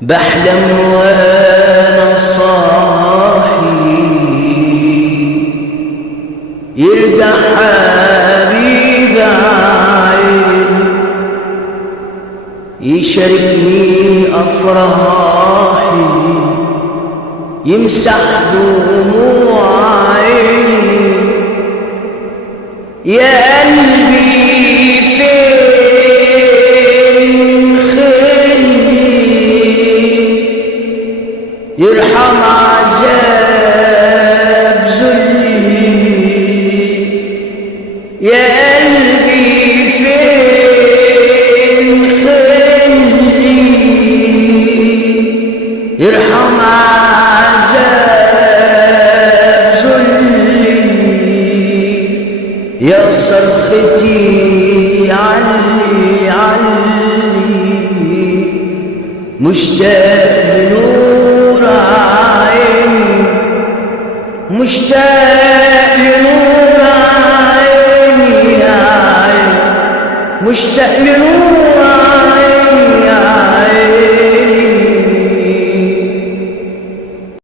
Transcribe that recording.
بحلم وانا صاحي يرجع حبيب عيني يشاركني افراحي يمسح دموع عيني. يا قلبي فين خلي يرحم عذاب ذلي. يا قلبي فين خلي يرحم عذاب ذلي. يا صرختي علي علي مشتاق لنور عيني مشتاق لنور عيني يا عيني مشتاق لنور